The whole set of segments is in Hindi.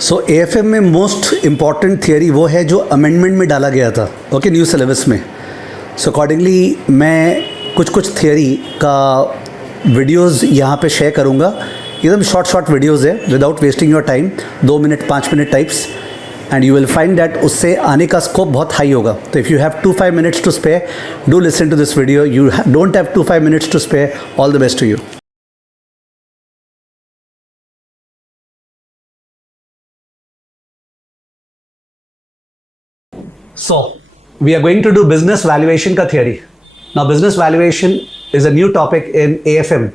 सो एएफएम में मोस्ट इम्पॉर्टेंट थियरी वो है जो अमेंडमेंट में डाला गया था, ओके, न्यू सिलेबस में। सो अकॉर्डिंगली मैं कुछ थियरी का वीडियोस यहाँ पे शेयर करूँगा। एकदम शॉर्ट वीडियोस है, without wasting your time, 2 minute 5 minute types, and you will find that उससे आने का स्कोप बहुत हाई होगा। तो if you have 2-5 minutes to spare, do listen to this video. You don't have 2-5 minutes to spare. All the best to you. So, we are going to do business valuation का theory. Now, business valuation is a new topic in AFM.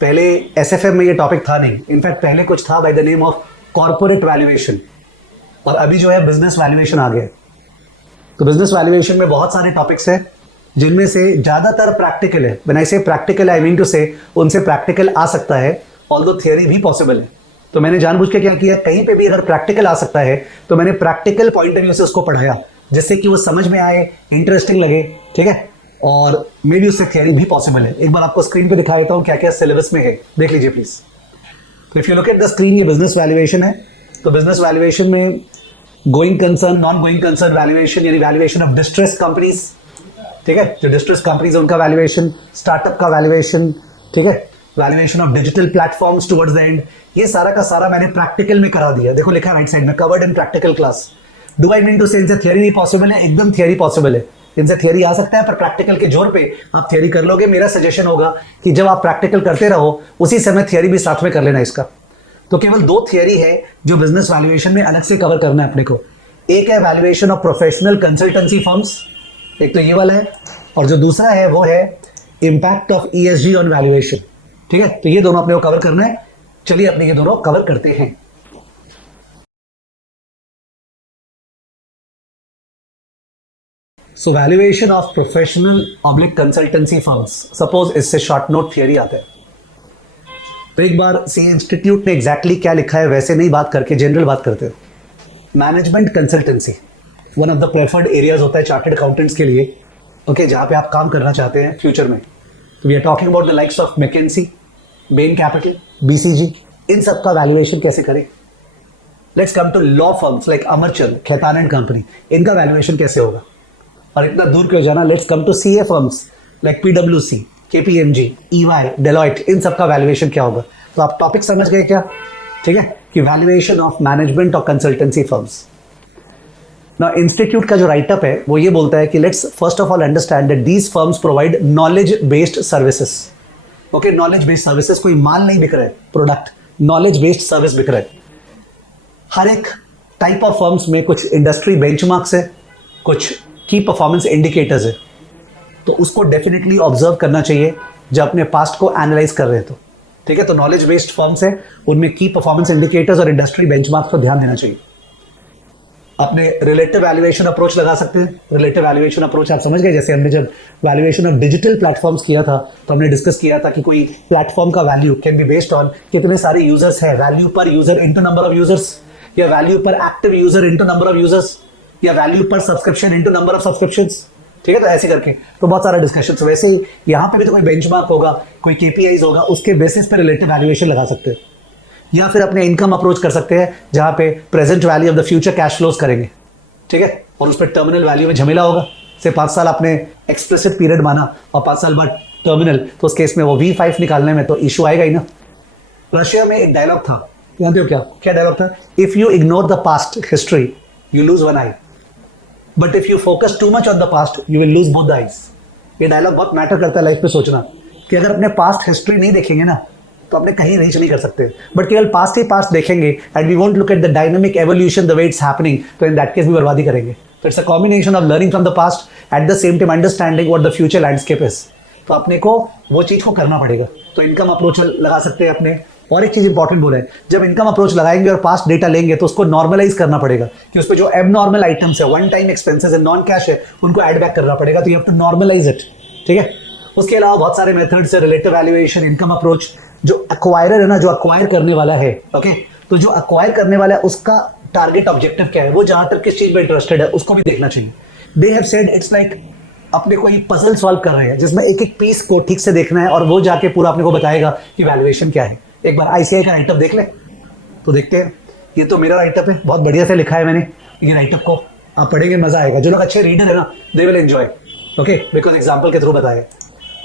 पहले SFM में ये टॉपिक था नहीं। इनफैक्ट पहले कुछ था by the name of corporate valuation, और अभी जो है business valuation आ गया। तो business valuation में बहुत सारे टॉपिक्स हैं, जिनमें से ज़्यादातर प्रैक्टिकल है। When I say practical, I mean to say उनसे प्रैक्टिकल आ सकता है, although theory भी पॉसिबल है। तो मैंने जानबूझ के क्या किया, कहीं पे भी अगर प्रैक्टिकल आ सकता है तो मैंने प्रैक्टिकल पॉइंट ऑफ व्यू से उसको पढ़ाया, जिससे कि वो समझ में आए, इंटरेस्टिंग लगे, ठीक है। और मे बी उससे थियरी भी पॉसिबल है। एक बार आपको स्क्रीन पे दिखा देता हूँ क्या क्या सिलेबस में है, देख लीजिए प्लीज। तो if you look at the screen, ये बिजनेस वैल्यूएशन है। तो बिजनेस वैल्यूएशन में going concern, non going concern valuation, यानी वैल्यूएशन ऑफ डिस्ट्रेस कंपनीज, ठीक है, जो डिस्ट्रेस कंपनीज है उनका वैल्यूएशन, स्टार्टअप का वैल्यूएशन, ठीक है, valuation of digital platforms towards the end. ये सारा का सारा मैंने प्रैक्टिकल में करा दिया। देखो लिखा राइट साइड में, covered in practical class. Do I mean to say इनसे थियरी नहीं पॉसिबल है? एकदम थियरी पॉसिबल है। इनसे थियरी आ सकता है, पर प्रैक्टिकल के जोर पे आप थियरी कर लोगे। मेरा सजेशन होगा कि जब आप प्रैक्टिकल करते रहो, उसी समय थियरी भी साथ में कर लेना इसका। तो केवल 2 थियरी है जो बिजनेस वैल्यूएशन में अलग से कवर करना है अपने को। एक है valuation of professional consultancy firms, एक तो ये वाला है, और जो दूसरा है वो है impact of ESG on valuation, ठीक है। तो ये दोनों अपने को कवर करना है। चलिए अपने ये दोनों कवर करते हैं। So valuation of professional oblique consultancy firms, suppose इससे शॉर्ट नोट थियरी आता है। तो एक बार सी इंस्टीट्यूट ने एग्जैक्टली क्या लिखा है वैसे नहीं बात करके जनरल बात करते हैं। Management consultancy one of the preferred areas होता है चार्टर्ड अकाउंटेंट्स के लिए, ओके, जहां पे आप काम करना चाहते हैं फ्यूचर में। तो we are talking about the likes of McKinsey, Bain Capital, BCG। इन सब का वैल्यूएशन कैसे करें? Let's come to law firms like Amarchand, Khaitan and company, इनका वैल्यूएशन कैसे होगा? और इतना दूर क्यों जाना, let's come to CA firms like PwC, KPMG, EY, Deloitte, इन सब का वैल्यूएशन क्या होगा? तो आप टॉपिक समझ गए क्या? ठीक है, कि वैल्यूएशन ऑफ मैनेजमेंट और कंसल्टेंसी फर्म्स। ना इंस्टीट्यूट का जो राइटअप है वो ये बोलता है कि let's first of all understand that these firms provide knowledge based services. Okay, knowledge based services, कोई माल नहीं बिक रहा है, प्रोडक्ट, नॉलेज बेस्ड सर्विस बिक रहा है। हर एक टाइप ऑफ फर्म्स में कुछ इंडस्ट्री बेंचमार्क्स है, कुछ की परफॉर्मेंस इंडिकेटर्स है, तो उसको डेफिनेटली ऑब्जर्व करना चाहिए जब अपने पास्ट को एनालाइज कर रहे हैं तो, ठीक है। तो नॉलेज बेस्ड फर्म्स है, उनमें की परफॉर्मेंस इंडिकेटर्स और इंडस्ट्री बेंचमार्क्स पर ध्यान देना चाहिए। अपने रिलेटिव वैल्यूएशन अप्रोच लगा सकते हैं। रिलेटिव वैल्यूएशन अप्रोच आप समझ गए, जैसे हमने जब वैल्यूएशन ऑफ डिजिटल प्लेटफॉर्म्स किया था तो हमने डिस्कस किया था कि कोई प्लेटफॉर्म का value can be based on कितने सारे यूजर्स है, वैल्यू पर user into number of users, या वैल्यू पर active user into number of users, या वैल्यू पर subscription into number of subscriptions, ठीक है। तो ऐसे करके तो बहुत सारा डिस्कशन। वैसे ही यहाँ पे भी तो कोई बेंचमार्क होगा, कोई KPIs होगा, उसके बेसिस पे रिलेटिव वैल्यूएशन लगा सकते हैं। या फिर अपने इनकम अप्रोच कर सकते हैं, जहाँ पे present value of the future cash flows करेंगे, ठीक है, और उस पर टर्मिनल वैल्यू में झमेला होगा। से 5 साल आपने एक्सप्लिसिट पीरियड माना और 5 साल बाद टर्मिनल, तो उस केस में वो V5 निकालने में तो इशू आएगा ही ना। रशिया में एक डायलॉग था, जानते हो क्या क्या डायलॉग था? If you ignore the past history you lose one I, but if you focus too much on the past you will lose both the eyes. ये डायलॉग बहुत मैटर करता है लाइफ में, सोचना कि अगर अपने पास्ट हिस्ट्री नहीं देखेंगे ना तो अपने कहीं रीच नहीं कर सकते, बट केवल पास्ट ही पास्ट देखेंगे and we won't look at the dynamic evolution the way it's happening, तो इन दैट केस भी बर्बादी करेंगे। तो it's a combination of learning from the past at the same time understanding what the future landscape is. तो अपने को वो चीज को करना पड़ेगा। तो इनकम अप्रोच लगा सकते हैं अपने। और एक चीज इंपॉर्टेंट बोला है, जब इनकम अप्रोच लगाएंगे और पास्ट डेटा लेंगे तो उसको नॉर्मलाइज करना पड़ेगा कि उस पर जो एबनॉर्मल आइटम्स है, वन टाइम एक्सपेंसेस है, नॉन कैश है, उनको एड बैक करना पड़ेगा। तो you have to normalize it, ठीक है। उसके अलावा बहुत सारे मेथड्स है, रिलेटिव वैल्यूएशन, इनकम अप्रोच। जो एक्वायरर है ना, जो अक्वायर करने वाला है, ओके, तो जो अक्वायर करने वाला है उसका टारगेट ऑब्जेक्टिव क्या है, वो जहां तक किस चीज में इंटरेस्टेड है उसको भी देखना चाहिए। They have said it's like अपने को एक पजल सॉल्व कर रहे हैं जिसमें एक एक पीस को ठीक से देखना है और वो जाके पूरा अपने को बताएगा कि वैल्यूएशन क्या है। एक बार ICI का राइटअप देख ले तो देखते हैं ये तो मेरा राइटअप है, बहुत बढ़िया से लिखा है मैंने। ये राइटअप को आप पढ़ेंगे मजा आएगा। जो लोग अच्छे रीडर है ना, they will enjoy, okay, because example के थ्रू बताए।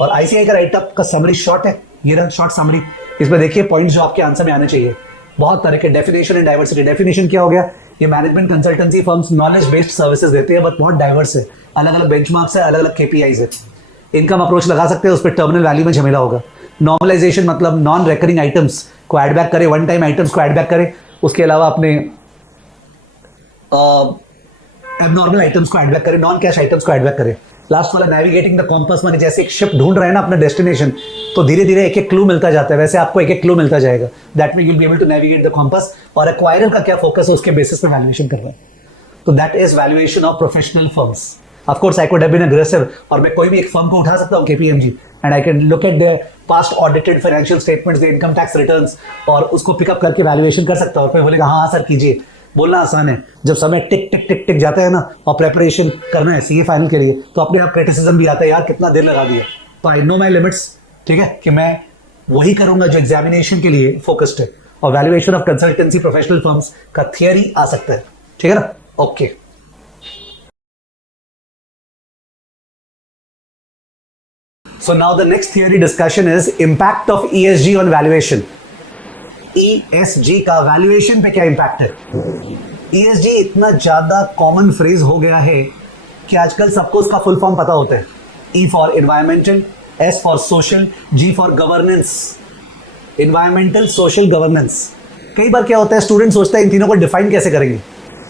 और आईसीआई का राइटअप का समरी शॉर्ट है, ये रहा शॉर्ट समरी। इसमें देखिए पॉइंट्स जो आपके आंसर में आने चाहिए। बहुत तरह के डेफिनेशन एंड डाइवर्सिटी। डेफिनेशन क्या हो गया, ये management consultancy firms knowledge based services देते हैं, बट बहुत डाइवर्स है, अलग अलग बेंचमार्क्स है, अलग अलग केपीआईज है। इनकम अप्रोच लगा सकते हैं, उस पर टर्मिनल वैल्यू में झमेला होगा। नॉर्मलाइजेशन मतलब नॉन रिकरिंग आइटम्स को एड बैक करे, वन टाइम आइटम्स को एड बैक करे, उसके अलावा अपने एबनॉर्मल आइटम्स को एड बैक करे, नॉन कैश आइटम्स को एड बैक करे। लास्ट वाला नेविगेटिंग द कॉम्पास, माने जैसे एक शिप ढूंढ रहे हैं ना अपना डेस्टिनेशन, तो धीरे धीरे एक एक क्लू मिलता जाता है, वैसे आपको एक एक क्लू मिलता जाएगा। That mean you will be able to navigate the compass. और एक्वायरर का क्या फोकस है, उसके बेसिस पे वैल्यूएशन कर रहा है। तो that is valuation of professional firms. Of course I could have been aggressive, और मैं कोई भी एक फर्म को उठा सकता हूँ KPMG, and I can look at the past audited financial statements, the income tax returns, और उसको पिकअप करके वैल्यूएशन कर सकता हूँ। और कोई बोलेगा हाँ सर कीजिए, बोलना आसान है। जब समय टिक टिक टिक टिक जाता है ना, और प्रेपरेशन करना है सीए फाइनल के लिए, तो अपने आप क्रिटिसिज्म भी आता है, यार कितना देर लगा दिया। तो आई नो माई लिमिट्स, ठीक है, कि मैं वही करूंगा जो एग्जामिनेशन के लिए फोकस्ड है। और valuation of consultancy professional firms का थियरी आ सकता है, ठीक है ना, okay. So now the next theory discussion is impact of ESG on valuation. ESG का वैल्यूएशन पे क्या इंपैक्ट है? ESG इतना ज्यादा कॉमन फ्रेज हो गया है कि आजकल सबको उसका फुल फॉर्म पता होता है। E for environmental, S for social, G for governance. Environmental, social, governance. कई बार क्या होता है, स्टूडेंट सोचता है इन तीनों को डिफाइन कैसे करेंगे।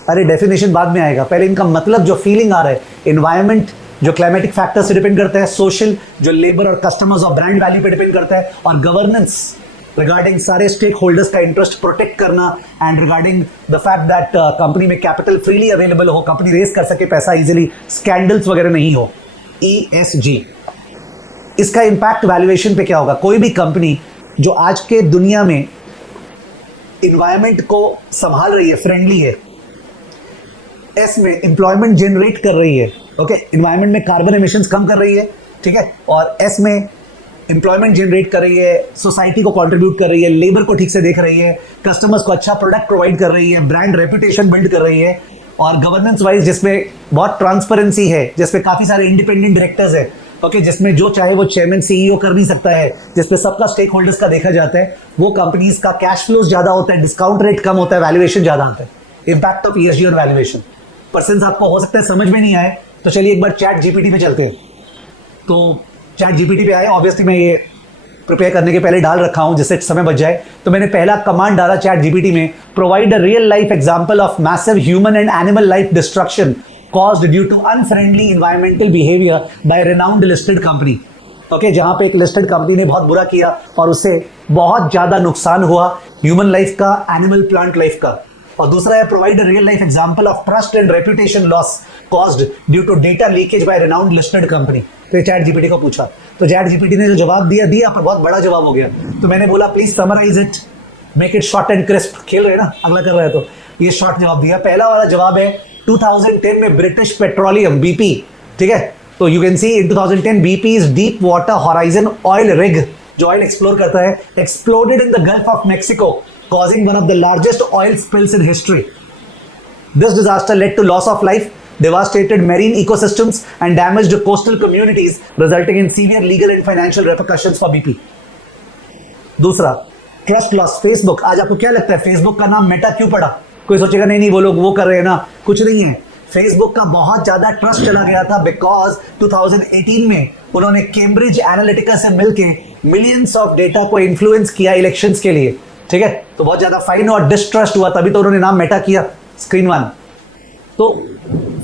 अरे डेफिनेशन बाद में आएगा, पहले इनका मतलब जो फीलिंग आ रहा है। एनवायरमेंट जो क्लाइमेटिक फैक्टर से डिपेंड करता है, सोशल जो लेबर और कस्टमर्स और ब्रांड वैल्यू पे डिपेंड करता है, और गवर्नेंस रिगार्डिंग सारे स्टेक होल्डर्स का इंटरेस्ट प्रोटेक्ट करना, and regarding the fact that company में कैपिटल फ्रीली अवेलेबल हो, कंपनी रेस कर सके पैसा इजीली, स्कैंडल्स वगैरह नहीं हो। ESG, इसका इंपैक्ट वैल्यूएशन पे क्या होगा? कोई भी कंपनी जो आज के दुनिया में इन्वायरमेंट को संभाल रही है, फ्रेंडली है, एस में एम्प्लॉयमेंट जनरेट कर रही है, ओके, इन्वायरमेंट में कार्बन एमिशंस कम कर रही है, ठीक है, और एस में एम्प्लॉयमेंट जनरेट कर रही है, सोसाइटी को कंट्रीब्यूट कर रही है, लेबर को ठीक से देख रही है, कस्टमर्स को अच्छा प्रोडक्ट प्रोवाइड कर रही है, ब्रांड रेपुटेशन बिल्ड कर रही है, और गवर्नेंस वाइज जिसमें बहुत ट्रांसपेरेंसी है, जिसमें काफी सारे इंडिपेंडेंट डायरेक्टर्स है, ओके, जिसमें जो चाहे वो चेयरमैन सीईओ कर नहीं सकता है, जिसमें सबका स्टेक होल्डर्स का देखा जाता है, वो कंपनीज का कैश फ्लोज ज्यादा होता है, डिस्काउंट रेट कम होता है, वैल्यूएशन ज्यादा आता है। इंपैक्ट ऑफ ESG और वैल्यूएशन पर्सन आपको हो सकता है समझ में नहीं आए, तो चलिए एक बार चैट जीपीटी पे चलते हैं। तो चैट जीपीटी पे आए, ऑब्वियसली मैं ये प्रिपेयर करने के पहले डाल रखा हूं जिससे समय बच जाए। तो मैंने पहला कमांड डाला चैट जीपीटी में, provide a real life example of massive human and animal life destruction caused due to unfriendly environmental behavior by a renowned listed company. Okay, जहां पे एक लिस्टेड कंपनी ने बहुत बुरा किया और उससे बहुत ज्यादा नुकसान हुआ ह्यूमन लाइफ का, एनिमल प्लांट लाइफ का। और दूसरा है provide a real life example of trust and reputation loss caused due to data leakage by renowned listed company. तो ये चैट जीपीटी को पूछा, तो चैट जीपीटी ने जो जवाब दिया पर बहुत बड़ा जवाब हो गया। तो मैंने बोला please summarize it, make it short and crisp. खेल रहे ना, अगला कर रहे हैं, तो ये शॉर्ट जवाब दिया। पहला वाला जवाब है 2010 में ब्रिटिश पेट्रोलियम बीपी, ठीक है, तो you can see in 2010 BP's Deepwater Horizon oil rig, जो ऑयल एक्सप्लोर करता है, exploded in the Gulf of Mexico, causing one of the largest oil spills in history. This disaster led to loss of life, devastated marine ecosystems, and damaged coastal communities, resulting in severe legal and financial repercussions for BP. दूसरा, ट्रस्ट लॉस, फेसबुक। आज आपको क्या लगता है फेसबुक का नाम मेटा क्यों पड़ा? कोई सोचेगा नहीं वो लोग वो कर रहे हैं ना, कुछ नहीं है। फेसबुक का बहुत ज्यादा ट्रस्ट चला गया था बिकॉज 2018 में उन्होंने कैम्ब्रिज एनालिटिका से मिलके मिलियंस ऑफ डेटा को इन्फ्लुएंस किया इलेक्शंस के लिए, ठीक है, तो बहुत ज्यादा फाइन और डिस्ट्रस्ट हुआ, तभी तो उन्होंने नाम मेटा किया। Screen one. तो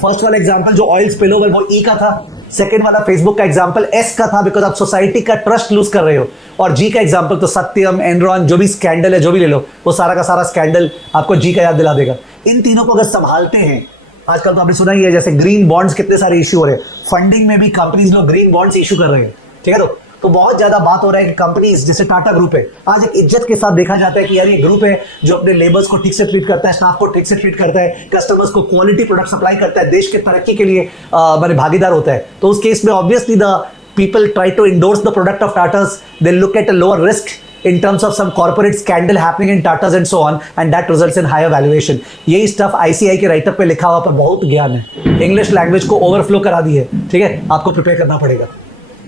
फर्स्ट वाला एग्जांपल जो ऑयल स्पिलओवर वो ई का था, सेकंड वाला फेसबुक का एग्जांपल एस का था बिकॉज आप सोसाइटी का ट्रस्ट लूज कर रहे हो, और जी का एग्जांपल तो सत्यम, एनरॉन, जो भी स्कैंडल है, जो भी ले लो, वो सारा का सारा स्कैंडल आपको जी का याद दिला देगा। इन तीनों को अगर संभालते हैं, आजकल तो आपने सुना ही है जैसे ग्रीन बॉन्ड्स कितने सारे इश्यू हो रहे हैं, फंडिंग में भी कंपनीज लोग ग्रीन बॉन्ड्स इशू कर रहे हैं, ठीक है। तो बहुत ज्यादा बात हो रहा है कि कंपनीज जैसे टाटा ग्रुप है, आज एक इज्जत के साथ देखा जाता है कि यार ये ग्रुप है जो अपने लेबर्स को ठीक से ट्रीट करता है, स्टाफ को ठीक से ट्रीट करता है, कस्टमर्स को क्वालिटी प्रोडक्ट सप्लाई करता है, देश के तरक्की के लिए भागीदार होता है। तो उस केस में obviously the people try to endorse the product of Tata's, they look at a lower risk in terms of some corporate scandal happening in Tatas and so on, and that results in higher valuation. यही स्टफ ICI के राइटअप पे लिखा हुआ पर बहुत ज्ञान है, इंग्लिश लैंग्वेज को ओवरफ्लो करा दी है, ठीक है, आपको प्रिपेयर करना पड़ेगा।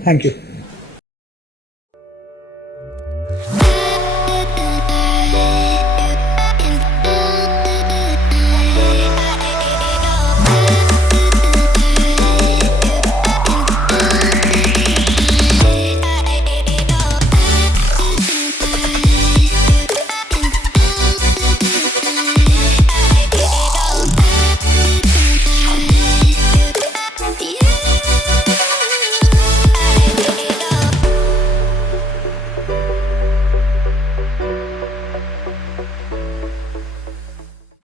Thank you.